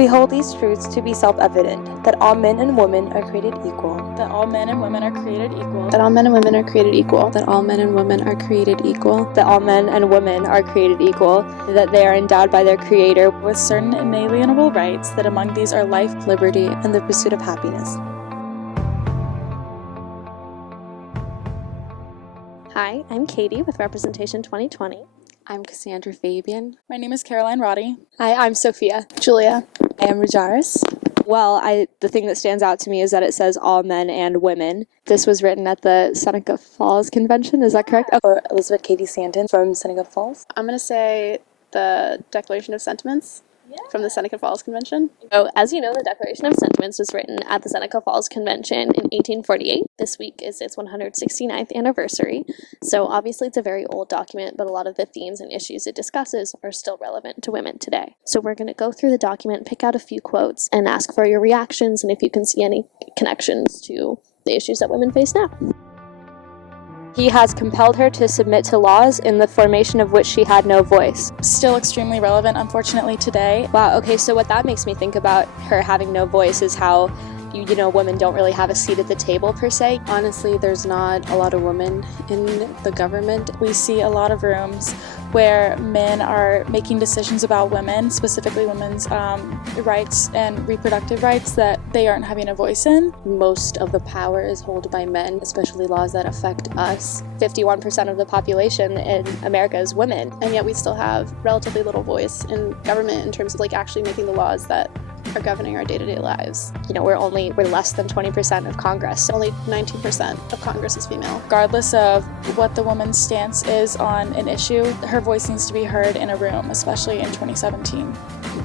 We hold these truths to be self-evident, that all men and women are created equal. That all men and women are created equal. That all men and women are created equal. That all men and women are created equal. That all men and women are created equal. That they are endowed by their Creator with certain inalienable rights, that among these are life, liberty, and the pursuit of happiness. Hi, I'm Katie with Representation 2020. I'm Cassandra Fabian. My name is Caroline Roddy. Hi, I'm Sophia. Julia. I am Rajaris. Well, the thing that stands out to me is that it says all men and women. This was written at the Seneca Falls Convention, is that correct? Or Elizabeth Cady Stanton from Seneca Falls. I'm going to say the Declaration of Sentiments from the Seneca Falls Convention. So, as you know, the Declaration of Sentiments was written at the Seneca Falls Convention in 1848. This week is its 169th anniversary. So obviously it's a very old document, but a lot of the themes and issues it discusses are still relevant to women today. So we're going to go through the document, pick out a few quotes, and ask for your reactions and if you can see any connections to the issues that women face now. He has compelled her to submit to laws in the formation of which she had no voice. Still extremely relevant, unfortunately, today. Wow, okay, so what that makes me think about her having no voice is how, you know, women don't really have a seat at the table per se. Honestly, there's not a lot of women in the government. We see a lot of rooms where men are making decisions about women, specifically women's rights and reproductive rights that they aren't having a voice in. Most of the power is held by men, especially laws that affect us. 51% of the population in America is women. And yet we still have relatively little voice in government in terms of actually making the laws that are governing our day-to-day lives. You know, we're less than 20% of Congress. Only 19% of Congress is female. Regardless of what the woman's stance is on an issue, her voice needs to be heard in a room, especially in 2017.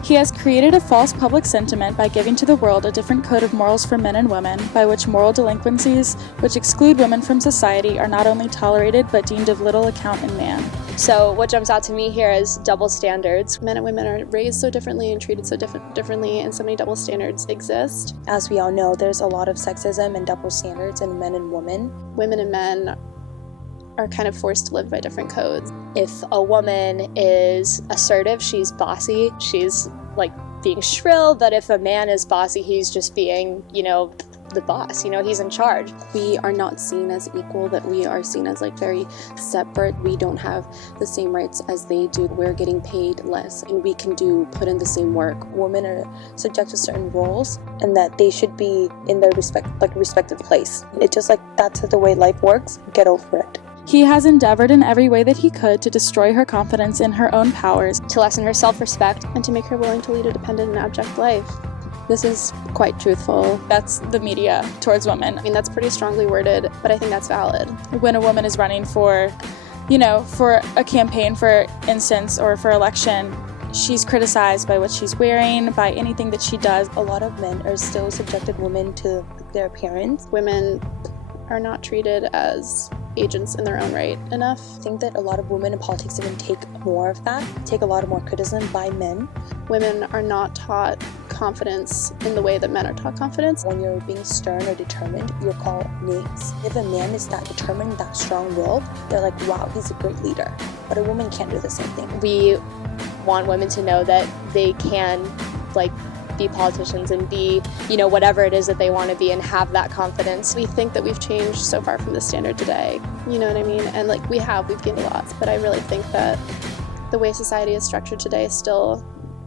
He has created a false public sentiment by giving to the world a different code of morals for men and women, by which moral delinquencies, which exclude women from society, are not only tolerated but deemed of little account in man. So what jumps out to me here is double standards. Men and women are raised so differently and treated so differently, and so many double standards exist. As we all know, there's a lot of sexism and double standards in men and women. Women and men are kind of forced to live by different codes. If a woman is assertive, she's bossy, she's being shrill, but if a man is bossy, he's just being, the boss, he's in charge. We are not seen as equal, that we are seen as very separate. We don't have the same rights as they do. We're getting paid less and we can put in the same work. Women are subject to certain roles and that they should be in their respective place. It's just that's the way life works. Get over it. He has endeavored in every way that he could to destroy her confidence in her own powers, to lessen her self-respect, and to make her willing to lead a dependent and abject life. This is quite truthful. That's the media towards women. I mean, that's pretty strongly worded, but I think that's valid. When a woman is running for a campaign, for instance, or for election, she's criticized by what she's wearing, by anything that she does. A lot of men are still subjected women to their appearance. Women are not treated as agents in their own right enough. I think that a lot of women in politics even take more of that, take a lot more criticism by men. Women are not taught confidence in the way that men are taught confidence. When you're being stern or determined, you're called names. If a man is that determined, that strong-willed, they're like, wow, he's a great leader. But a woman can't do the same thing. We want women to know that they can, be politicians and be, whatever it is that they want to be and have that confidence. We think that we've changed so far from the standard today, you know what I mean? And we've gained a lot, but I really think that the way society is structured today still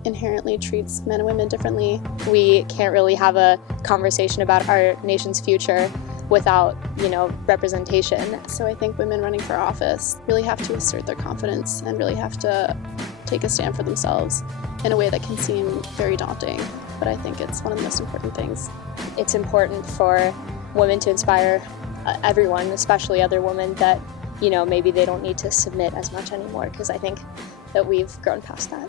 inherently treats men and women differently. We can't really have a conversation about our nation's future without, representation. So I think women running for office really have to assert their confidence and really have to take a stand for themselves in a way that can seem very daunting, but I think it's one of the most important things. It's important for women to inspire everyone, especially other women, that, maybe they don't need to submit as much anymore, because I think that we've grown past that.